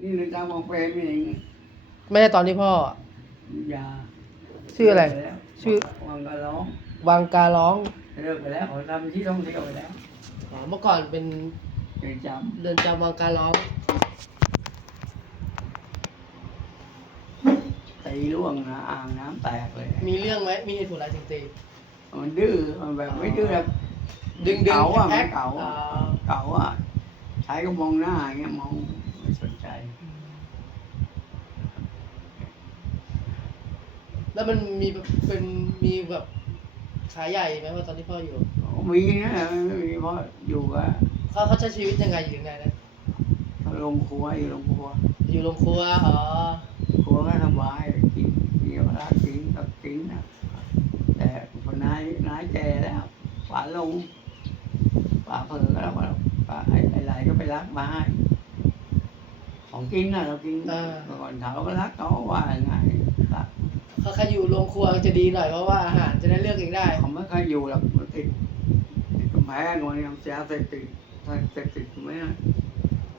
นี่เรือนจำของเปรมนี่เองไม่ใช่ตอนที่พ่อ ยาชื่ออะไร เลิกปแล้วชื่อ วังกะร้องวังการ้องเลิกไปแล้วเขาทำที่ท่องเที่ยวไปแล้วอ๋อเมื่อก่อนเป็นเรือนจเรือนจำวังการ้องำตีร่วงนะอ่างน้ำแตกเลยมีเรื่องไหมมีเหตุผลอะไรถึงตีมันดื้อมันแบบไม่ดื้อแบบ ดึงดึงเก๋าอะแพ็มันคเก๋าอ๋อะอเก๋าอะใช้ก็มองหน้าอย่างเงี้ยมองไม่สนใจ แล้วมันมีแบบเป็นมีแบบขายใหญ่ไหมว่าตอนที่พ่ออยู่ มีนะไม่มีเพราะอยู่กับเขาเขาใช้ชีวิตยังไงอยู่ยังไงนะโรงครัวอยู่โรงครัวอยู่โรงครัวอ๋อครัวก็สบายกินเดียวลากินก็กินนะแต่คนนายนายแก่แล้วฝาลงฝาเผลอแล้วก็ฝาไอ้ไอ้ไหลก็ไปรักมาให้ของกินน่ะเรากินก่อนเขาก็รักเขาว่าไง รักเขาใครอยู่โรงครัวจะดีหน่อยเพราะว่าอาหารจะได้เลือกเองได้เขาไม่เคยอยู่หรอกมันติดติดกำแพงวันนี้ยาเสพติดเสพติดไหมอะ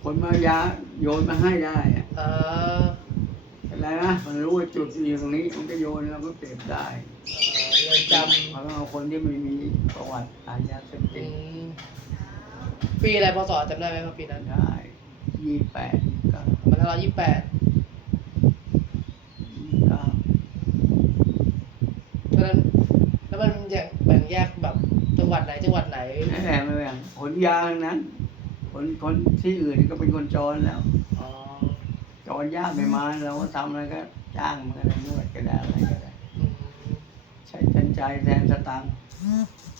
คนมายาโยนมาให้ได้อะเอออะไรนะมันรู้ว่าจุดอยู่ตรงนี้มันก็โยนเราก็เก็บได้เรือนจเพราะเอาคนที่ไม่มีประวัติอาญาเสพำติอืดมปีอะไรพศจำได้ไหมครับปีนั้นได้ยี่แปดก็ มันห้าร้อยยี่สิบแปด ยี่เก้า เพราะฉะนั้นแล้วมันแยกแบ่งแยกแบบ จังหวัดไหนจังหวัดไหนไม่แบ่งไม่แบ่งขนยาทั้งนั้นคนคนที่อื่นก็เป็นคนจรแล้วอ๋อจรยากไม่มาเราก็ทำอะไรก็จ้างมันก็ได้นวดก็ได้อะไรก็ได้อืมใช้แทนใจแทนสตังค์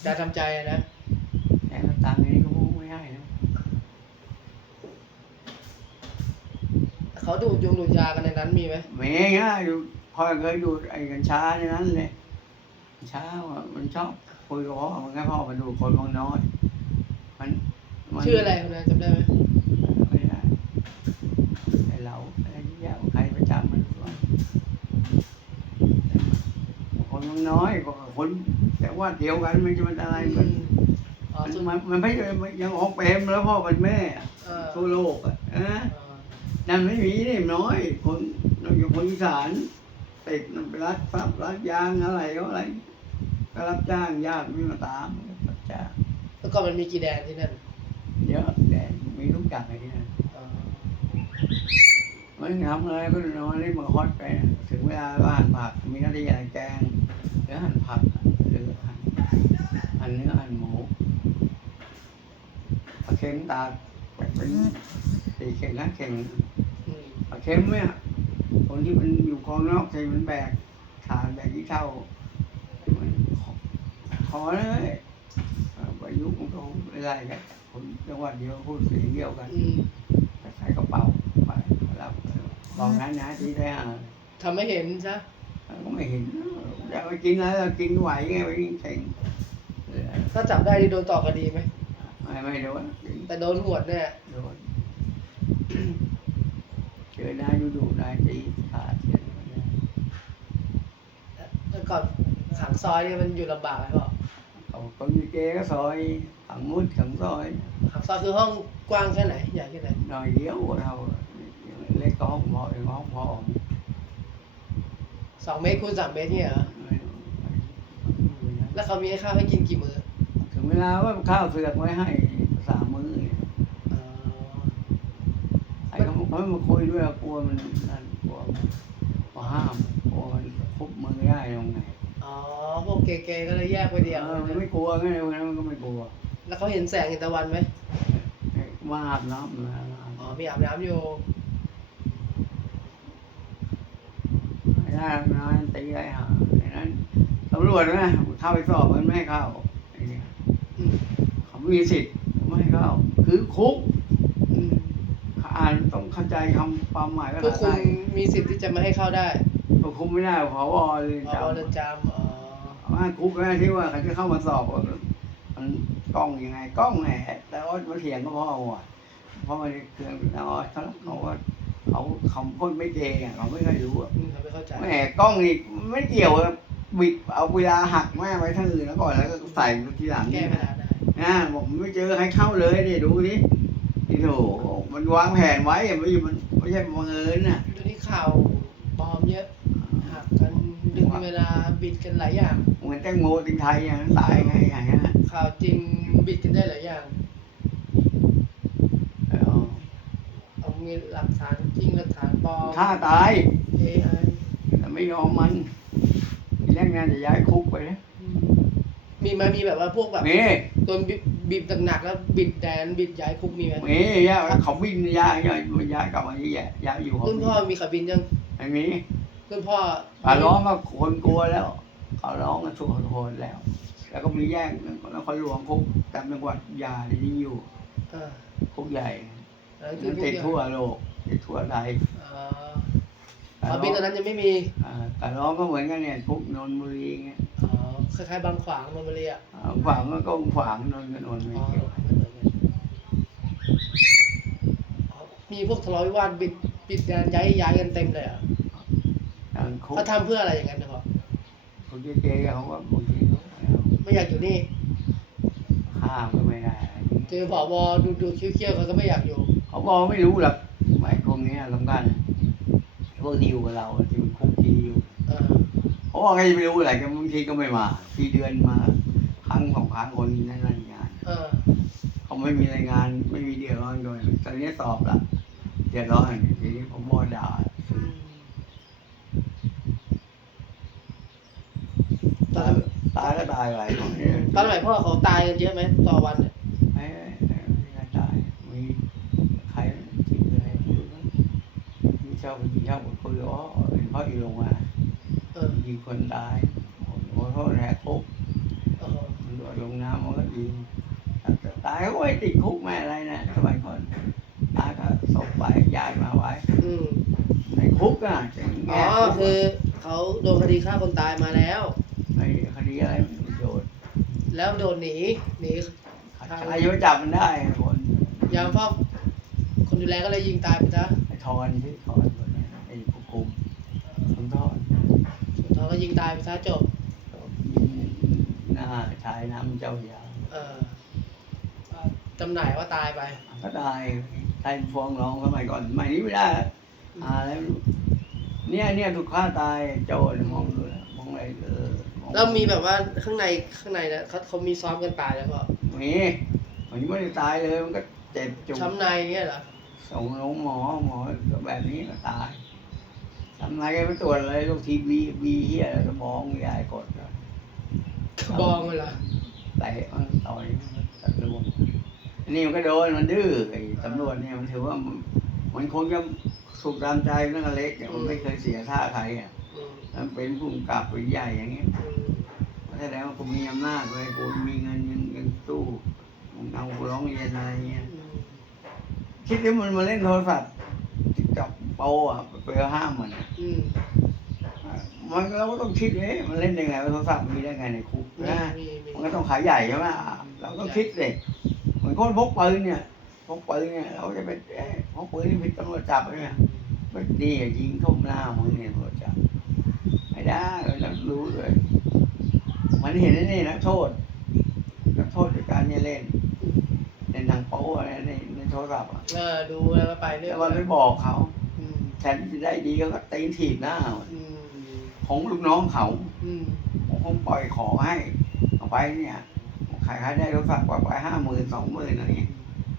การทำใจอะนะ แทนสตังค์นี่ก็พูดไม่ให้นะเขาดูดยงดูดยากันในนั้นมีไหมเมย์ง่ายอยู่พ่อเคยดูไอ้กัญชาในนั้นเลยกัญชาว่ามันชอบ คุยกับพ่อมันก็พ่อมาดูคนบางน้อย มันมันชื่ออะไรคนนั้นจำได้ไหมไม่ได้ไอ้เราอะไรเงี้ยใครประจำมันว่าคนบางน้อยก็คน แต่ว่าเดียวกันมันจะมันอะไรมันอ๋อมันสุดมันมันไม่มันยังออกเปรมแล้วพ่อเป็นแม่อะเออทั่วโลกอะนะเออนั่นไม่มีนี่น้อยคนเราอยู่คนอีสานติดมันไปรักทรัพย์รักยางอะไรก็อะไร ก็รับจ้างญาติไม่มาตามรับจ้างแล้วก็มันมีกี่แดนที่นั่นเยอะแต่มีทุกอย่างในที่นั่นเออมันทำอะไรก็นอนนี่มันฮอตไปนะถึงเวลาก็หั่นผัก มีหน้าที่อะไรแกงหรือหั่นผักหรือหั่นหั่นเนื้อหั่นหมูปลาเค็มตากเป็นสี่เข่งห้าเข่งอืมปลาเค็มเนี่ยคนที่มันอยู่กองนอกใจมันแบกฐานแบกที่เท่ามัน ขอขอเลยเอ่อประยุกต์มันก็ไม่ได้กันคนจังหวัดเดียวพูดเสียงเดียวกันอืมใส่กระเป๋าไปรับบอกนั้นนะที่ได้หาทำให้เห็นซะก็ไม่เห็นอยากไปกินอะไรเรากินไหวไงไปกินเข่งถ้าจับได้นี่โดนต่อคดีไหมไม่ไม่โดนแต่โดนหวดแน่โดนเจอได้ดูดูได้ตีขาดเจอได้แล้วก่อนขังซอยนี่มันอยู่ลำบากไหมพ่อเขา คนอยู่เจก็ซอยขังมุดขังซอยขังซอยคือห้องกว้างแค่ไหนใหญ่แค่ไหนหน่อยเดียวเราเล็กก็ห้องพอเองห้องพอสองเมตรคูณสามเมตรเนี่ยเหรอแล้วเขามีให้ข้าวให้กินกี่มื้อถึงเวลาว่าข้าวเสือกไว้ให้สามมื้ออ๋อไอ้เขาเขาไม่มาคุยด้วยกลัวมันนั่นกลัวมันกลัวห้ามกลัวมันคุบมือได้ยังไง อ๋อพวกเกย์ๆก็เลยแยกไปเดียวเออมันไม่กลัวไงวันนั้นมันก็ไม่กลัวแล้วเขาเห็นแสงเห็นตะวันไหมมาอาบน้ำมาอ๋อมีอาบน้ำอยู่ไม่ได้อาบน้ำตีได้หาไอ้นั้นตำรวจนะเข้าไปสอบมันไม่ให้เข้าไอ้เนี่ยอืมเขาไม่มีสิทธิ์ไม่ให้เข้า คือคุกอืมอ่านต้องเข้าใจคำความหมายภาผู้ษาคุไทมยมีสิทธิ์ที่จะไม่ให้เข้าได้ ก็คุมไม่ได้ขอวอเลยอ๋จับอเรือนจำอ๋อว่าคุกแม่ที่ว่าเขาจะเข้ามาสอบว่ามันกล้องยังไงกล้องแหละแต่ว่ามาเถียงก็พ่อว่ะเพราะมันเครื่องแล้วเขาเขาว่าเขาเขาพูดไม่เก่งอะเขาไม่เคยรู้อะอืมเขาไม่เข้าใจแหมกล้องนี่ไม่เกี่ยวกับบิดเอาเวลาหักแม่ไว้ทั้งอื่นแล้วก่อนแล้วก็ใส่ทีหลังแก้นี่ปัญหาได้นะบอกไม่เจอใครเข้าเลยนี่ดูนี่นี่โถมันวางแผนไว้อะไม่มันไม่ใช่บังเอิญน่ะ เดี๋ยวนี้ข่าวปลอมเยอะหักกัน ดึงเวลาบิดกันหลายอย่าง เหมือนแตงโมติงไทยอย่างนั้นตายไงอย่างนั้นน่ะข่าวจริงบิดกันได้หลายอย่าง เออเอามีหลักฐานจริงหลักฐานปลอม ฆ่าตาย AI แต่ไม่ยอมมันทีแรกงานจะย้ายคุกไปนะอืมมีไหมมีแบบว่าพวกแบบมีโดนบิบีบหนักๆแล้วบิดแดนบิดย้ายคุกมีไหมมีย้ายเขาบินย้ายย้ายย้ายกลับมาที่ย้ายย้ายอยู่ของรุ่นพ่อมีขับบินยังไม่มีรุ่นพ่อ ป่าร้องก็คนกลัวแล้วเขาร้องกันทุกคนแล้ว แล้วก็มีแย่งนครหลวงคุกจำจังหวัดยาที่นี่อยู่เออคุกใหญ่แล้วคือมันติดทั่วโลกติดทั่วไทยอ่าขับบินตอนนั้นยังไม่มีอ่าแต่ร้องก็เหมือนกันเนี่ยคุกนนทบุรีเงี้ยอ๋อคล้ายๆบางขวางนนทบุรีอะอ่าขวางก็ขวางนนท์กับนนท์ไม่อ๋อเกี่ยวไม่เหมือนกันอ๋อมีพวกทะเลาะวิวาทบิดบิดแดนย้ายย้ายกันเต็มเลยอะ เขาทำเพื่ออะไรอย่างนั้นนะครับคุณเจ๊ๆเขาว่าบางทีเขาเอาไม่อยากอยู่นี่ห้ามก็ไม่ได้อะไรอย่างเงี้ยเจอผอบอดูดูเคี้ยวๆเขาก็ไม่อยากอยู่ เขาบอกไม่รู้หรอกหมายพวกนี้สำคัญพวกที่อยู่กับเราที่มันคุกที่อยู่เออเขาบอกให้ไม่รู้อะไรกันบางทีก็ไม่มาทีเดือนมา ครั้งสองครั้งคนนั่นนั่นงาน เออเขาไม่มีรายงานไม่มีเดือดร้อนด้วยตอนนี้สอบละเดือดร้อนทีนี้ผมบอด่า อืม ตอนตายก็ตายไปตอนสมัยพ่อเขาตายกันเยอะไหมต่อวันเนี่ยไอ้ไอ้ไม่ได้ตายมีใครที่อะไรไม่รู้นะมีเช่ามีเช่าคนคุยอ๋อเป็นพ่ออีลงมาเออยิงคนตายโอ้โหแหกคุกเออมันโดดลงน้ำมันก็ยิงตายเขาก็ไม่ติดคุกไม่อะไรนะสมัยก่อนตายก็ศพไปย้ายมาไว้อืมในคุกอะจะอ๋แง่อคุกคือเขาโดนคดีฆ่าคนตายมาแล้ว ไอ้คดีอะไรมันโดนแล้วโดนหนีหนีใครจะไปจับมันได้คนยามเฝ้าคนดูแลก็เลยยิงตายไปซะไอ้ทอนที่ทอนคนนั้นไอ้ผู้คุมคุณทอนเขาก็ยิงตายไปซะจบหน้าชายน้ำเจ้าอยาเออจำหน่ายว่าตายไป ก็ตายตายฟ้องร้องสมัยก่อนสมัยนี้ไม่ได้แล้วอ่าแล้วเนี่ยเนี่ยถูกฆ่าตายโจรมองดูแล้วมองอะไรเออมอง แล้วมีแบบว่าข้างในข้างในนะเขาเขามีซ้อมกันตายแล้วก็มีมันยังไม่ได้ตายเลยมันก็เจ็บจุกช้ำในเงี้ยเหรอส่งโรงหมอหมอก็แบบนี้ก็ตายทำไงก็ไปตรวจอะไรลูกทีบีบีเฮียสมองยายกดก็บองเลยเหรอเตะมันต่อยมันตัดรวมอันนี้มันก็โดนมันดื้อไอ้ตำรวจเนี่ยมันถือว่ามันมันคงจะสุขตามใจตั้งแต่เล็กเนี่ยมันไม่เคยเสียท่าใครอะอืมมัน เป็นผู้กำกับเป็นใหญ่อย่างเงี้ยอืมแสดงว่ากูมีอำนาจเลยกูมีเงินเงินเงินตู้มึงเอากูร้องเรียนอะไรเงี้ยอืมคิดว่ามันมาเล่นโทรศัพท์จับโปอะไปห้ามมันอะอืมมันเราก็ต้องคิดเอ๊ะมันเล่นได้ไงว่าโทรศัพท์มันมีได้ไงในคุกมีนะมีมีมันก็ต้องขายใหญ่ใช่ไหมอะเราต้องคิดเลยเหมือนคนพกปืนเนี่ยพกปืนเนี่ยเราจะไปเอ๊ะพกปืนนี่ผิดตำรวจจับเนี่ยมันนี่ยิงเข้าหน้ามึงเนี่ยตำรวจจับ ไม่ได้เรารู้เลยมันเห็นไอ้นี่นะโทษนักโทษจากการเนี่ยเล่นเล่นทางโป๊อะไรในในโทรศัพท์อะเออดูแล้วก็ไปเรื่อแล้ยวมันไม่บอกเขาอืมแทนที่จะได้ดีเขาก็ตีนถีบหน้ามันอืมของลูกน้องเขาอืมผมคงปล่อยของให้เอาไปเนี่ยขายขายได้โทรศัพท์กว่าไปห้าหมื่นสองหมื่นอะไรเงี้ย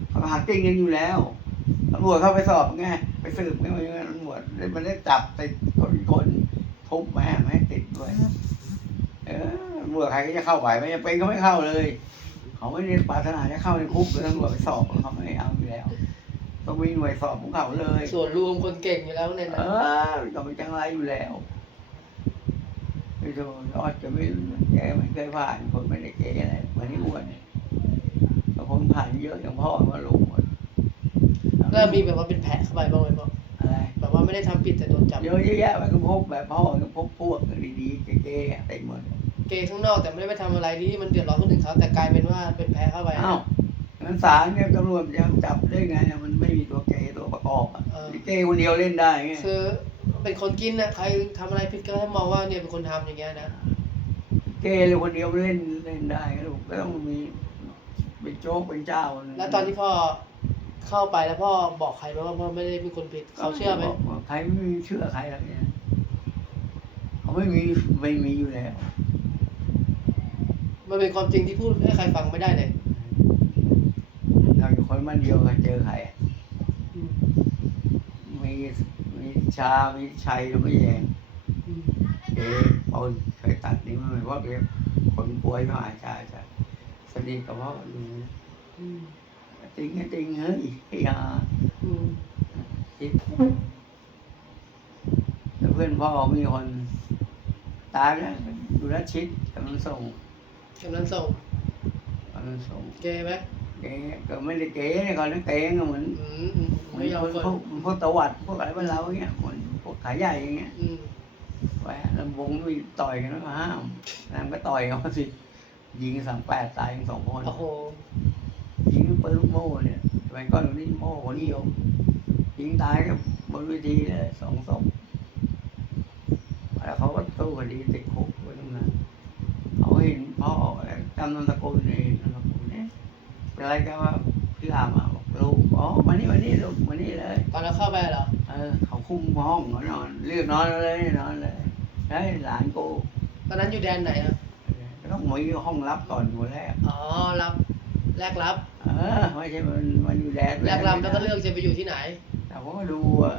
เขาหาติ้งกันอยู่แล้วตำรวจเข้าไปสอบไงไปสืบไงว่าตำรวจมันได้จับติดคนคน ทุบแม่ไม่ให้ติดด้วย เออตำรวจใครก็จะเข้าไปไม่จำเป็นก็ไม่เข้าเลย เขาไม่ได้ปรารถนาจะเข้าในคุกเลยตำรวจไปสอบเขาไม่เอาอยู่แล้วต้องมีหน่วยสอบของเขาเลยส่วนรวมคนเก่งอยู่แล้วเนี่ยเอนะอต้องเป็นจังไรอยู่แล้วไม่โดนอดจะไม่แกไม่เคยผ่านคนไม่ได้เกยอะไรเหมือนที่อ้วนเนี่ยแต่คนผ่านเยอะอย่างพ่อมาลงหมดแล้วมีแบบว่าเป็นแผลเข้าไปบ้างไหมพ่ออะไรแบบ ว่าไม่ได้ทำผิดแต่โดนจับ เยอะแยะไปก็พบแบบพ่อก็พบพวกดีๆเก๋ๆเต็มหมดเกย์ข้างนอกแต่ไม่ได้ไปทำอะไรที่มันเดือดร้อนคนอื่นเขาแต่กลายเป็นว่าเป็นแผลเข้าไปอ้าวงั้นศาลเนี่ยตำรวจจะจับได้ไงอะมันไม่มีตัวเกย์ตัวประกอบอะเกย์คนเดียวเล่นได้ไงคือเป็นคนกินนะใครทำอะไรผิดก็ให้มองว่าเนี่ยเป็นคนทำอย่างเงี้ยนะเกย์เลยคนเดียวเล่นเล่นได้ลูกก็ต้องมีเป็นโจ๊กเป็นเจ้าแล้วตอนที่พ่อ เข้าไปแล้วพ่อบอกใครไหมว่าพ่อไม่ได้เป็นคนผิดเขาเชื่อไหมบอกว่าใครไม่มีเชื่อใครหรอกเนี่ยเขาไม่มีไม่มีอยู่แล้วมันเป็นความจริงที่พูดให้ใครฟังไม่ได้เลยเราอยู่คนมันเดียวกันเจอใครอะอืมมีมีชา มีชัยแล้วไม่แยงอืมเอ๊ะเอาเคยตัดนิ้วมันเพราะเอ๊ะคนป่วยก็อาจจะอาจจะสนิทกับพ่อดูอื มจริงก็จริงเฮ้ยไอ้ห่าอืมคิดแล้วเพื่อนพ่อมีคน ตายไปแล้วอยู่รัชชิดกำลังส่งกำลังส่งกำลังส่งเกย์ไหมเก๋ก็ไม่ได้เก๋เนี่ยก่อนนั้นเก๋ก็เหมือนอืมอืมเหมืไม่อนยอมพวกคนพวกพวกตะวัดพวกอะไรบ้านเราอย่างเงี้ยเหมือนพวกขายใหญ่อย่างเงี้ยอืมแหวะลำวงมีต่อยกันมาห้ามแล้วมันก็ต่อยเขาสิยิงสามแปดตายทั้งสองคนโอ้โห ยิงปืนลูกโม่เนี่ยสมัยก่อนนี่โม่คนนิยมยิงตายกับบนเวทีเลยสองศพแล้วเขาก็สู้คดีติดคุกไว้ตรงนั้นเขาเห็นพ่อจำนามสกุลนี่นามสกุลเนี่ยเป็นอะไรกันว่าพี่รามอะบอกลูกอ๋อมานี่มานี่ลูกมานี่เลย ตอนเราเข้าไปเหรอเออเขาคุมห้องเขานอนเรียกนอนเลยนอนเลยเฮ้ยหลานกูตอนนั้นอยู่แดนไหนครับต้องมีห้องรับก่อนหัวแรกอ๋อรับ แรกรับเออไม่ใช่มันมันอยู่แดนแรกรับแล้วก็เลือกจะไปอยู่ที่ไหนแต่ผมก็ดูอะ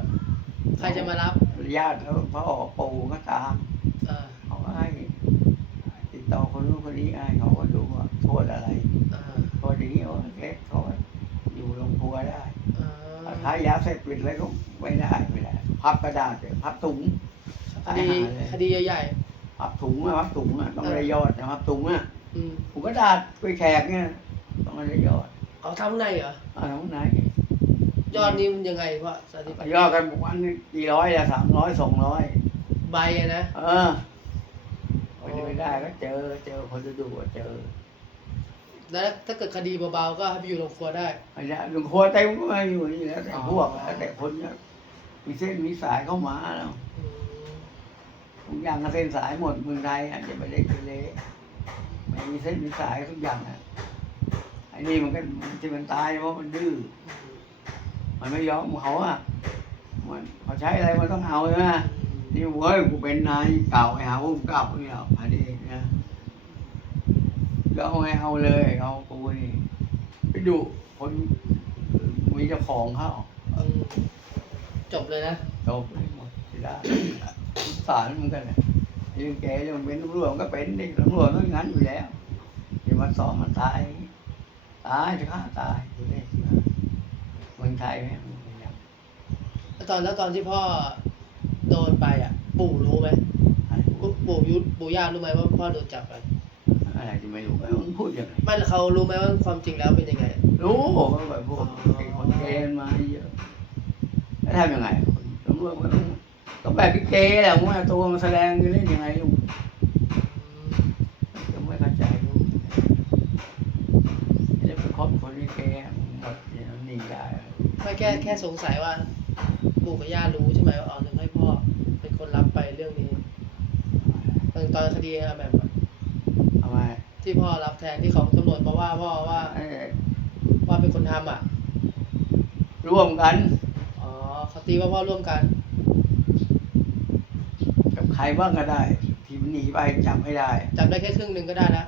ใครจะมารับญาติเขาพ่อปู่ก็ตามอ่าเขาก็ให้ติดต่อคนนู้นคนนี้ให้เขาก็ดูว่าโทษอะไรอ่าโทษอย่างนี้โอ้เล็กเขาก็อยู่โรงครัวได้อ่าถ้ายาเสพติดอะไรก็ไม่ได้ไม่ได้พับกระดาษเนี่ยพับถุงคดีคดีใหญ่พับถุงอะพับถุงอะต้องได้ยอดนะพับถุงอะๆอืมผมก็ดาดไปแขกเนี่ย ต้องได้ยอดเอาทำไงเหรออ่าตรงไหนยอดนี้มันยังไงวะสถิติยอดกันวันหนึ่งกี่ร้อยอะสามร้อยสองร้อยใบอะนะเออไปดูไม่ได้ก็เจอเจอคนจะดูอะเจอ แล้วถ้าเกิดคดีเบาๆก็ให้ไปอยู่โรงครัวได้ไม่ได้หลวงครัวเต็มก็มาอยู่นี่แล้วแต่อ๋อพวกแล้วแต่คนเนี่ยมีเส้นมีสายเข้ามาแล้วอืมทุกอย่างก็เส้นสายหมดเมืองไทยอาจจะไม่ได้เกเรไม่มีเส้นมีสายทุกอย่างอะไอ้ นี่มันก็ที่มันตายเพราะมันดื้อ มันไม่ยอมเขาอะ มันเขาใช้อะไรมันต้องเอาใช่ไหมนี่เว้ยกูเป็นนายเก่าไอ้หาผู้กำกับเนี่ยพาดีนะก็เอาไงเอาเลยเอากูนี่ไปดูคนมีเจ้าของเขาอืมจบเลยนะจบเลยหมดที่ได้สารเหมือนกันเลยยืนแกเรื่องเป็นตำรวจมันก็เป็นดิตำรวจต้องอย่างนั้นอยู่แล้วที่มันสอบมันตาย ตายจะฆ่าตายอยู่เลยเมืองไทยไหมมันเป็นอย่างแล้วตอนแล้วตอนที่พ่อโดนไปอะ ปู่รู้ไหมอะไรปู่ปู่ยุทธปู่ย่ารู้ไหมว่าพ่อโดนจับไปอะไรที่ไม่รู้ไอ้มึงพูดอย่างไรไม่แล้วเขารู้ไหมว่าความจริงแล้วเป็นยังไง รู้ว่าแบบพวกไอ้คนเกณฑ์มาเยอะแล้วทำยังไงคนตำรวจมันต้องต้องแบบพี่เกแหละว่าตัวมันแสดงจะเล่นยังไงลูก อืม ก็ไม่เข้าใจลูกจะไปคบคนที่เกหมดเนี่ยหนีได้ ไม่แค่แค่สงสัยว่าปู่กับย่ารู้ใช่ไหมว่าอ๋อถึงให้พ่อเป็นคนรับไปเรื่องนี้ตอนตอนคดีอะแบบอะทำไมที่พ่อรับแทนที่ของตำรวจมาว่าพ่อว่าเอ้ยว่าเป็นคนทำอะ ร่วมกัน อ๋อเขาตีว่าพ่อร่วมกัน กับใครบ้างก็ได้ ที่มันหนีไปจับไม่ได้จับได้แค่ครึ่งหนึ่งก็ได้แล้ว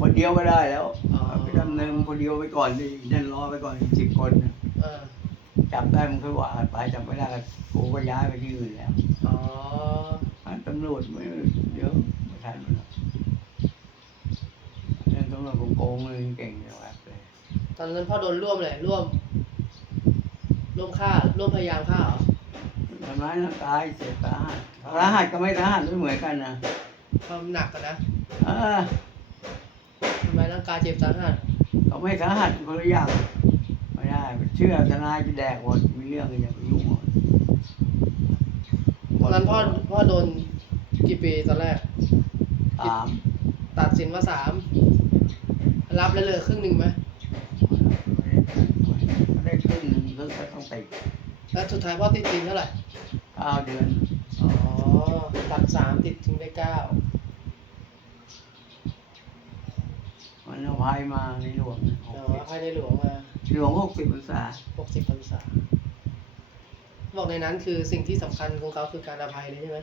คนเดียวก็ได้แล้วอ๋อไปดำเนินคนเดียวไปก่อนดินั่นรอไปก่อนสิบคนน่ะเออ จับได้มันคือว่าไปจับไม่ได้ก็กูก็ย้ายไปที่อื่นแล้วอ๋ออันตำรวจไม่เดี๋ยวไม่ทันมันหรอกเรื่องตำรวจโกงๆเลยเก่งเลยแบบเลยตอนนั้นพ่อโดนร่วมเลยร่วม ร่วมฆ่าร่วมพยายามฆ่าเหรอทำร้ายร่างกายเจ็บสาหัสสาหัสก็ไม่สาหัสไม่เหมือนกันนะความหนักกันนะเออทำไมร่างกายเจ็บสาหัสเขาไม่สาหัสคนละอย่างไม่ได้ เชื่อทนายจะแดกหมดมีเรื่องอะไรอย่าไปยุ่งหมดตอนนั้นพ่อพ่อโดนกี่ปีตอนแรกตามตัดสินว่าสามรับแล้วเหลยครึ่งหนึ่งไหมไม่ได้ครึ่งหนึ่งก็ต้องติดแล้วสุดท้ายพ่อติดจริงเท่าไหร่เก้าเดือนอ๋อตัดสามติดถึงได้เก้ามันเอาพายมาในหลวงอ๋อภายในหลวงมา หลวงหกสิบพรรษาหกสิบพรรษา บอกในนั้นคือสิ่งที่สำคัญของเขาคือการอภัยเลยใช่ไหม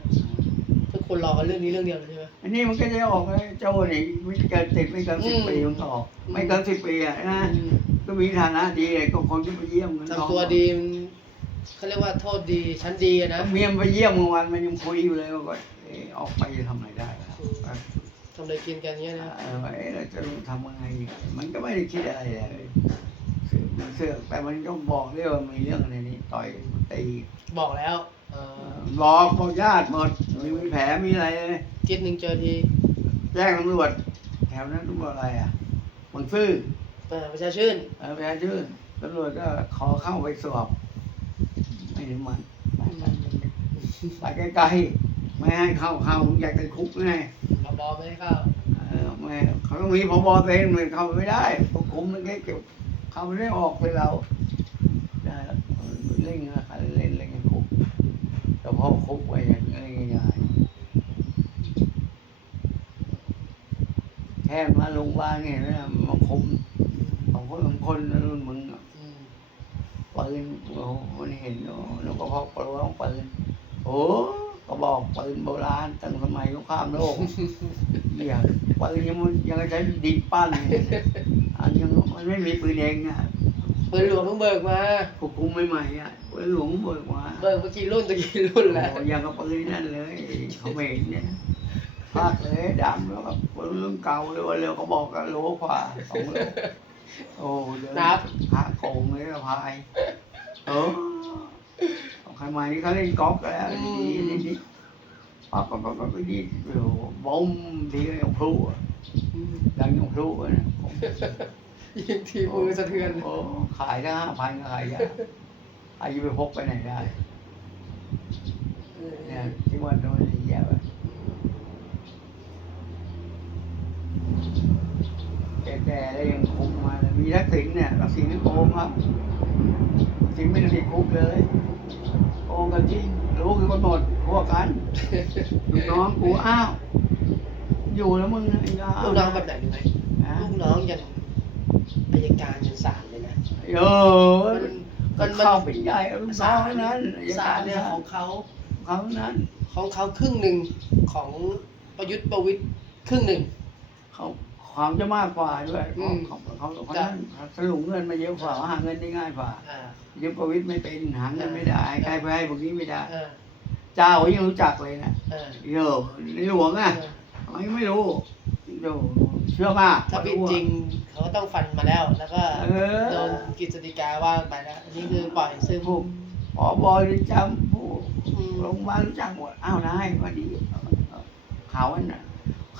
ทุกคนรอกันเรื่องนี้เรื่องเดียวเลยใช่ไหม อันนี้มันก็จะออกเลยโจ้นี่ไม่เกินสิบไม่เกินสิบปีมันก็ออก ไม่เกินสิบปีอะนะก็มีฐานะดีก็คนที่ไปเยี่ยมกันทำตัวดีมันเขาเรียกว่าโทษดีชั้นดีอะนะ เมียมนไปเยี่ยมเมื่อวานมันยังคุยอยู่เลยว่าเอ๊ะออกไปจะทำอะไรได้ทำอะไรกินกันเงี้ยนะ เออเอ๊ะเราจะทำยังไง มันก็ไม่ได้คิดอะไรเลย เสือกมันเสือกแต่มันก็บอกเรื่องว่ามีเรื่องอะไรนี้ ต่อยตีบอกแล้วเอเอออบอกบอกญาติหมดมีแผลมีอะไรเลยคิดหนึ่งเจอทีแจ้งตำรวจแถวนั้นตำรวจอะไรอะบางซื่อเออประชาชื่นเออประชาชื่นตำรวจก็ขอเข้าไปสอบ ไม่ถึงมันไปไกลๆไม่ให้เข้าเข้าอยากติดคุกไงรอบอไม่ให้เข้าเออไม่เขาต้องมีพบเต็นมันเข้าไปไม่ได้พวกคุมมันแค่เก็บ เข้าไม่ได้ออกเลยเราได้แล้วเล่นนะเล่นเล่นกันคุกแต่พอคุกไปอย่างง่ายๆแค่มาโรงพยาบาลเนี่ยนะมาคุมของคนของคนรุ่นมึงอะอืมปืนโอ้โหมันเห็นโอ้แล้วก็พกปืนของปืนโอ้ ก็บอกปืนโบราณตั้งสมัยสงครามโลกเนี่ยปืนยังมันยังใช้ดินปั้นเลยอันยังมันไม่มีปืนเองอะปืนหลวงต้องเบิกมาควบคุมใหม่ๆอะปืนหลวงเบิกมาเบิกเมื่อกี่รุ่นตะกี้รุ่นแล้วโอ้ยังกับปืนนั่นเลยเขาไม่เห็นเนี่ยภาคเลยดำแล้วก็ปืนรุ่นเก่าเลยว่าเร็วเขาบอกกันโลกว่าสองโลโอ้เดินหาโกงเลยอะพายเออ ใครมานี่เขาเล่นกอล์ฟกันแล้วดีดีดีปั๊บปั๊บปั๊บปั๊บดีโอ้โหบอมทีก็ยังพลุอะอืมดังยังพลุอะนะยิงทีมือสะเทือนโอ้ขายได้ห้าพันก็ขายยากใครจะไปพกไปไหนได้เออเนี่ยที่ว่าโดนแย่ไป แก่ๆแล้วยังคุมมาเลยมีทักษิณเนี่ยทักษิณนี่โกงครับทักษิณไม่ได้ติดคุกเลยโกงกันจริงรู้คือกันหมดพวกกันลูกน้องกูอ้าวอยู่แล้วมึงไอ้ยาลูกน้องแบบไหนรู้ไหมนะลูกน้องยันอายการยันศาลเลยนะเออมันมันมันเข้าเป็นใหญ่ลูกน้องทั้งนั้นอัยศาการลเนี่ยของเขาเขาทั้งนั้น ของเขาครึ่งหนึ่งของประยุทธ์ประวิตยครึ่งหนึ่งเขา ความจะมากกว่าด้วยอืเขามเขาเขาเขานั้นสลุงเงินมาเยอะกว่าหาเงินได้ง่ายกว่าอ่ายุคประวิตรไม่เป็นหาเงินไม่ได้ใครไปให้พวกนี้ไม่ได้เออเจ้าเขายังรู้จักเลยนะเออเยอะในหลวงอะทำไมไม่รู้โยเชื่อมากถ้าผิดจริงเขาก็ต้องฟันมาแล้ว แล้วก็เออโดนกฤษฎีกาว่าไปแล้วอันนี้คือปล่อยซึ่งพวกผอบริจำผู้อืมโรงพยาบาลรู้จักหมดอ้าวนายมาดีเขาอันน่ะ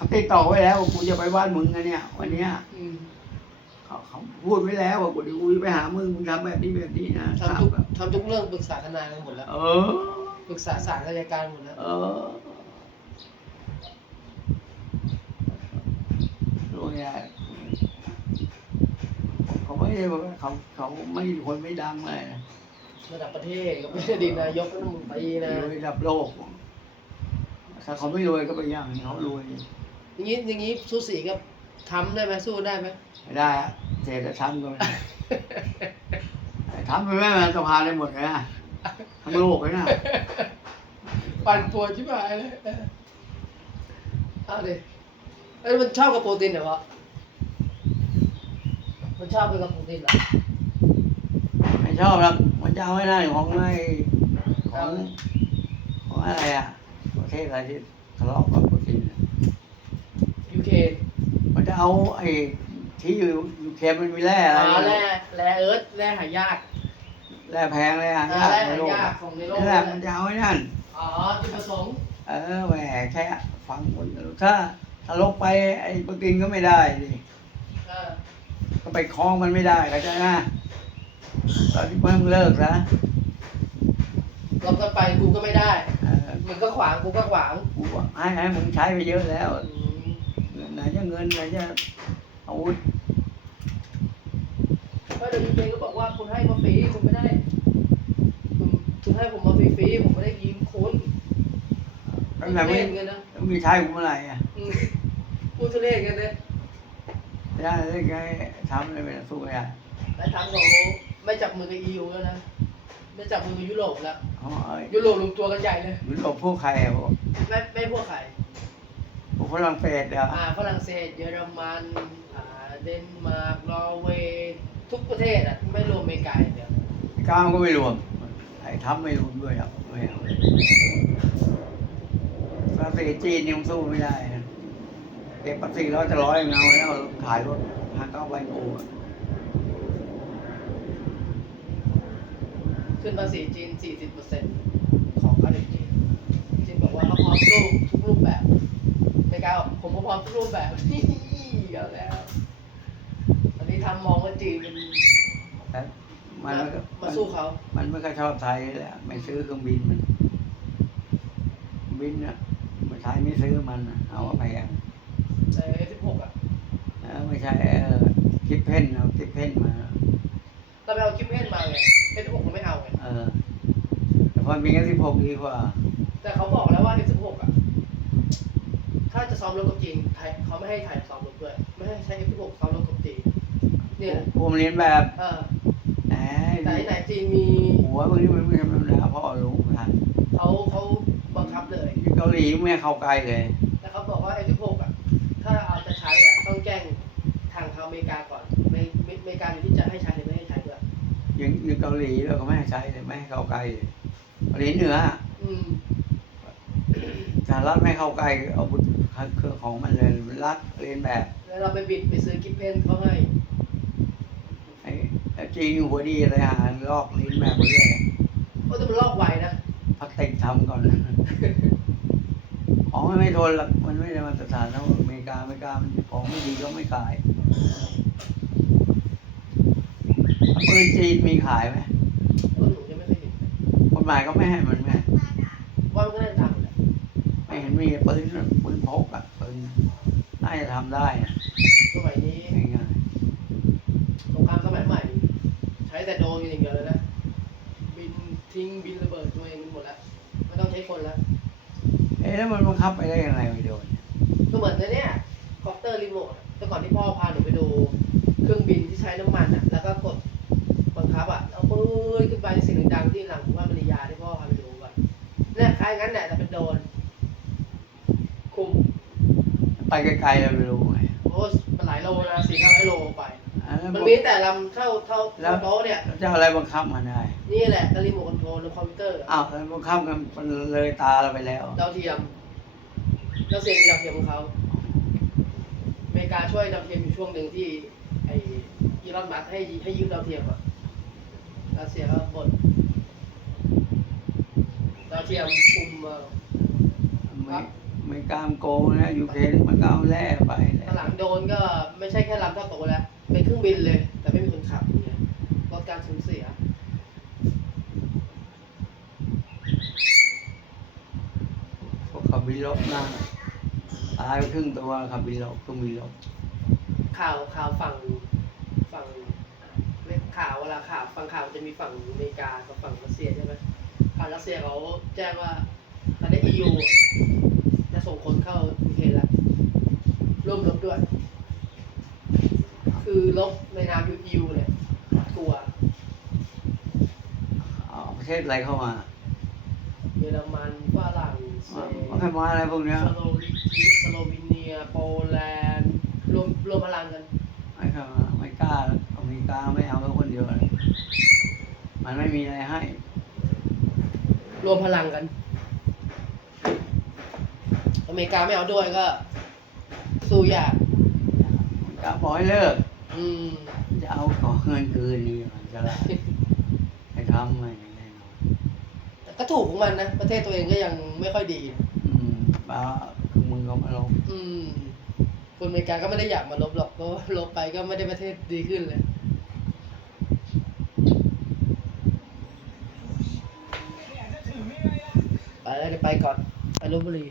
เขาติดต่อไว้แล้วว่ากูจะไปบ้านมึงนะเนี่ย วันเนี้ยอืมเขาเขาพูดไว้แล้วว่ากูเดี๋ยวกูจะไปหามึงมึงทำแบบนี้แบบนี้นะทำทุกทำทุกเรื่องปรึกษาทนายกันหมดแล้วเออ ปรึกษาศาลอายการหมดแล้วเออรู้ไงเขาไม่ได้ว่าเขาเขาไม่คนไม่ดังเลยนะ ระดับประเทศก็ไม่ได้ดีนายกรัฐมนตรีนะ รวยระดับโลกถ้าเขาไม่รวยก็ไปอย่างนี้เขารวย อย่างนี้อย่างนี้สู้สีกับทำได้ไหมสู้ได้ไหมไม่ได้อะเศรษฐธรรมก็ไม่ได้ทำไปแม่มันสภาได้หมดเลยนะทั้งโลกเลยนะปั่นปวดชิบหายเลยเออเอาดิเอ้ยมันชอบกับโปรตีนเหรอวะมันชอบไปกับโปรตีนเหรอไม่ชอบครับมันจะเอาไม่ได้ของไอ้ของของอะไรอะประเทศอะไรที่ทะเลาะกับประ เทศยูเคมันจะเอาไอ้ที่อยู่อยู่เค็มมันมีแร่อะไรอ่าแร่แร่เอิร์ธแร่หายากแร่แพงเลยอะอ่าแร่ในหาโลกยากอะของในโลกนี่แหละมันจะเอาไอ้นั่น อ๋อจุดประสงค์เออแหมแค่ฟังคนถ้าถ้าลบไปไอ้ประกินก็ไม่ได้ดิเออก็ไปคล้องมันไม่ได้เข้าใจไหมตอนที่เพิ่งเลิกนะลบกันไปกูก็ไม่ได้เออมึงก็ขวางกูก็ขวางกูบอกให้ให้มึงใช้ไปเยอะแล้วอืมไห นจะเงินไหนจะอาวุธก็เดี๋ยวยูเคก็บอกว่าคุณให้มาฟรีคุณไม่ได้คุณคุณให้ผมมาฟรีๆผมไม่ได้ยืมคุณตั้งแต่ไม่เล่นกันนะมีใช้กูเมื่อไหร่อะอืมพูดทุเรศกันเลยได้ได้ไงทำอะไรไม่ได้สู้ไม่ได้เอและทำเขาไม่จับมือกับ EU แล้วนะไม่จับมือกับยุโรปแล้วอ๋อไอ้ยุโรปรวมตัวกันใหญ่เลยยุโรปพวกใครอะพวกไม่ไม่พวกใครพวก ฝรั่งเศสเหรออ่าฝรั่งเศส เยอรมันอ่าเดนมาร์กนอร์เวย์ทุกประเทศอะไม่รวมอเมริกาอย่างเดียวก้าวก็ไม่รวม ไอ้ทัพไม่รวมด้วยหรอกไม่เอาภาษีจีนยังสู้ไม่ได้นะเก็บภาษีร้อยจะร้อยเงเอาแล้วขายรถหาเก้าใบกูอะขึ้นภาษีจีน 40%ของค่าเด็กจีนจีนบอกว่าเขาพร้อมสู้ทุกรูปแบบ เมริกาผมก็พร้อมทุกรูปแบบนี่เอาแล้วตอนนี้ทำมองว่าจีนเป็นแต่มันไม่มาสู้เขา มันไม่ค่อยชอบไทยแหละไม่ซื้อเครื่องบินมัน บินอะมันไทยไม่ซื้อมันอะเอาว่าแพงใน F16 อะเออไม่ใช่เออคิดเพ่นเอาคิดเพ่นมา เราไปเอาคิปเพนมาไง F16 เราไม่เอาไงเออแต่พอมีแค่สิบหกดีกว่า แต่เขาบอกแล้วว่า F16 อะ ถ้าจะซ้อมรบกับจีนไทยเขาไม่ให้ไทยซ้อมรบด้วยไม่ให้ใช้ F16 ซ้อมรบกับจีนเนี่ยพวกมันเรียนแบบเออแหมแต่ไหนจีนมีหัวพวกนี้มันไม่ธรรมดาพ่อรู้ทันเขาเขาบังคับเลยเกาหลีไม่ให้เข้าใกล้เลยแต่เขาบอกว่า F16 อะถ้าเอาจะใช้อะต้องแจ้งทางทางอเมริกาก่อนไม่ไม่อเมริกาอยู่ที่จะให้ใช้หรือไม่ให้ใช้ด้วยอยังยังเกาหลีเราก็ไม่ให้ใช้เลยไม่ให้เข้าใกล้เลยเกาหลีเหนืออะอืมสหรัฐไม่เข้าใกล้เอาบุตรเครื่องของมันเลยรักเรียนแบบแล้วเราไปบิดไปซื้อกิฟเพนเขาให้ไอ้ไอ้จีนหัวดีอะไรหาลอกเรียนแบบไปเรื่อยโอ้แต่มันลอกไวนะพักติกทำก่อนของมันไม่ทนหรอกมันไม่ได้มาตรฐานเท่าอเมริกาอเมริกามันของไม่ดีก็ไม่ขายปืนจีนมีขายไหมเออหนูยังไม่เคยเห็นกฎหมายก็ไม่ให้มันแม่ว่ามันก็น่าจะทำแหละ ไม่เห็นมีปืนปืนพกอะปืนน่าจะทำได้นะสมัยนี้ง่ายสงครามสมัยใหม่ ใช้แต่โดรนกันอย่างเดียวเลยนะ บินทิ้งบินระเบิดตัวเองกันหมดแล้วไม่ต้องใช้คนแล้วๆเอ๊ะแล้วมันบังคับไปได้ยังไงไม่โดนก็เหมือนในเนี่ยคอปเตอร์รีโมทอะแต่ก่อนที่พ่อพาหนูไปดูเครื่องบินที่ใช้น้ำมันอะ แล้วก็กดบังคับอะเอาปืนขึ้นไปเสียงดังที่หลังว่านมณียาที่พ่อพาไปดูอะเนี่ยคล้ายงั้นแหละแต่เป็นโดรน คุมไปไกลๆเราไม่รู้ไงโอ้มันหลายโลนะสี่ห้าร้อยโลไป อะแล้วมันมีแต่ลำเท่าเท่าแล้วเท่าโต๊ะเนี่ยจะเอาอะไรบังคับมันได้นี่แหละก็รีโมทคอนโทรลในคอมพิวเตอร์อะอ้าวแล้วบังคับกันมันเลยตาเราไปแล้ว ดาวเทียมดาวเทียมมีดาวเทียมของเขาอเมริกาช่วยดาวเทียมอยู่ช่วงหนึ่งที่ไออีลอนมัสก์ให้ให้ยืมดาวเทียมอะรัสเซียก็บ่นดาวเทียมคุมเอ่อไม่ไม่ กล้ามโกงนะยูเครนมันก็เอาแร่ไปแหละข้างหลังโดรนก็ไม่ใช่แค่ลำเท่าโตแล้ว เป็นเครื่องบินเลย แต่ไม่มีคนขับอย่างเงี้ยลดการสูญเสีย พวกขับบินลบนะตายไปครึ่งตัวขับบินลบเครื่องบินลบข่าวข่าวฝั่งฝั่งเรียกข่าวเวลาข่าวฟังข่าวมันจะมีฝั่งอเมริกากับฝั่งรัสเซียใช่ไหมฝั่งรัสเซียเขาแจ้งว่าตอนนี้ EU จะ ส่งคนเข้ายูเครนแล้วร่วมรบด้วย คือลบในนาม EU เนี่ยกลัวเอาประเทศอะไรเข้ามาเยอรมันฝรั่งเศสมันแค่มาอะไรพวกเนี้ยสโลวีสโลวีเนีย โปแลนด์รวมรวมพลังกันไม่เข้ามาไม่กล้าอเมริกาไม่เอาแค่คนเดียวเลยมันไม่มีอะไรให้ รวมพลังกัน อเมริกาไม่เอาด้วยก็สู้ยากจะบอกให้เลิก อืมจะเอาขอเงินคืนนี่มันจะไรให้ทำไม่แน่นอนแต่ก็ถูกของมันนะ ประเทศตัวเองก็ยังไม่ค่อยดี อืมป้าคือมึงก็มาลงอืม คนอเมริกาก็ไม่ได้อยากมาลบหรอกเพราะว่าลบไปก็ไม่ได้ประเทศดีขึ้นเลย ไปแล้วเดี๋ยวไปก่อนไปลบบุรี